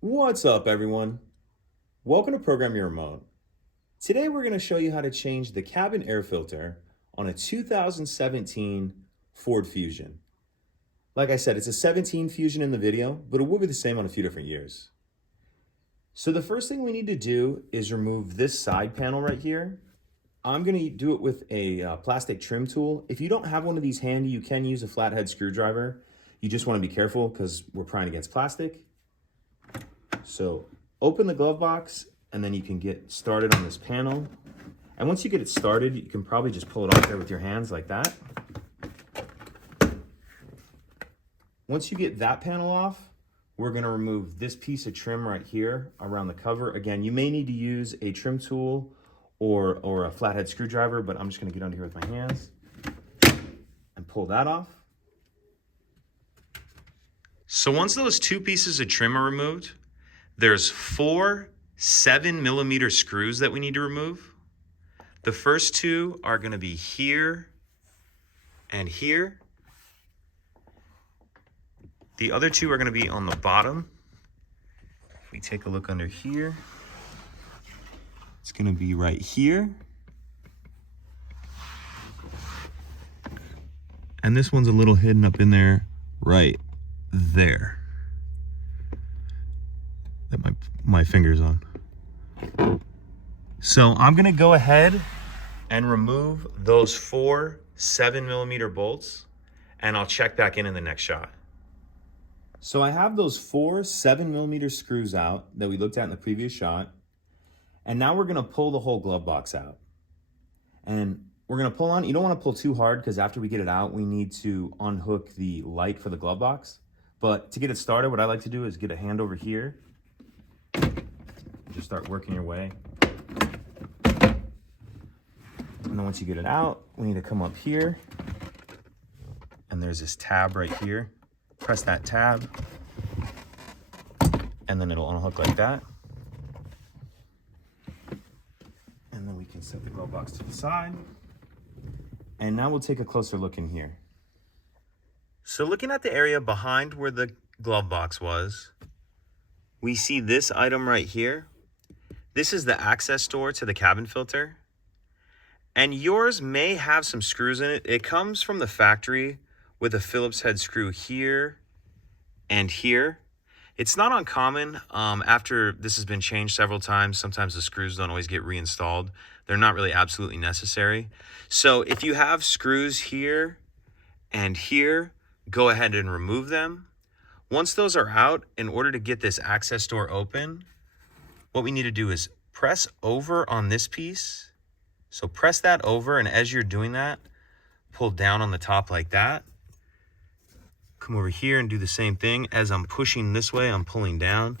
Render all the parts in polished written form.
What's up, everyone? Welcome to Program Your Remote. Today we're going to show you how to change the cabin air filter on a 2017 Ford Fusion. Like I said, it's a 17 Fusion in the video, but it will be the same on a few different years. So the first thing we need to do is remove this side panel right here. I'm going to do it with a plastic trim tool. If you don't have one of these handy, you can use a flathead screwdriver. You just want to be careful because we're prying against plastic. So open the glove box and then you can get started on this panel. And once you get it started, you can probably just pull it off there with your hands like that. Once you get that panel off, we're going to remove this piece of trim right here around the cover. Again, you may need to use a trim tool or a flathead screwdriver, but I'm just going to get under here with my hands and pull that off. So once those two pieces of trim are removed, there's 4 7mm screws that we need to remove. The first two are going to be here and here. The other two are going to be on the bottom. If we take a look under here, it's going to be right here. And this one's a little hidden up in there, right there. That my finger's on. So I'm gonna go ahead and remove those 4 7mm bolts, and I'll check back in the next shot. So I have those 4 7mm screws out that we looked at in the previous shot, and now we're gonna pull the whole glove box out. And we're gonna pull on, you don't wanna pull too hard because after we get it out, we need to unhook the light for the glove box. But to get it started, what I like to do is get a hand over here, just start working your way. And then once you get it out, we need to come up here. And there's this tab right here. Press that tab. And then it'll unhook like that. And then we can set the glove box to the side. And now we'll take a closer look in here. So looking at the area behind where the glove box was, we see this item right here. This is the access door to the cabin filter. And yours may have some screws in it. It comes from the factory with a Phillips head screw here and here. It's not uncommon after this has been changed several times. Sometimes the screws don't always get reinstalled. They're not really absolutely necessary. So if you have screws here and here, go ahead and remove them. Once those are out, in order to get this access door open, what we need to do is press over on this piece. So press that over, and as you're doing that, pull down on the top like that. Come over here and do the same thing. As I'm pushing this way, I'm pulling down.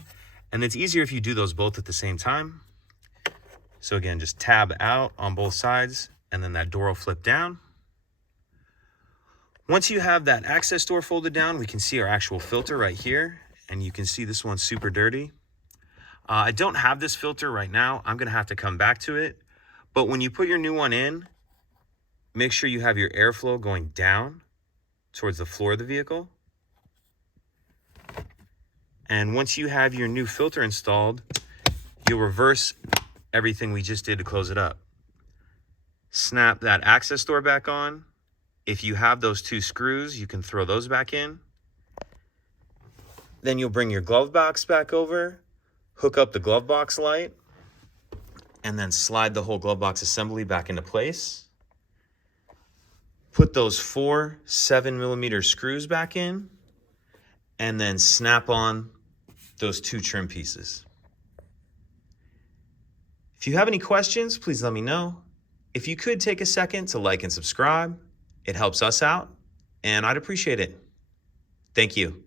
And it's easier if you do those both at the same time. So again, just tab out on both sides, and then that door will flip down. Once you have that access door folded down, we can see our actual filter right here. And you can see this one's super dirty. I don't have this filter right now. I'm gonna have to come back to it. But when you put your new one in, make sure you have your airflow going down towards the floor of the vehicle. And once you have your new filter installed, you'll reverse everything we just did to close it up. Snap that access door back on. If you have those 2 screws, you can throw those back in. Then you'll bring your glove box back over, hook up the glove box light, and then slide the whole glove box assembly back into place. Put those 4 7mm screws back in, and then snap on those 2 trim pieces. If you have any questions, please let me know. If you could take a second to like and subscribe, it helps us out, and I'd appreciate it. Thank you.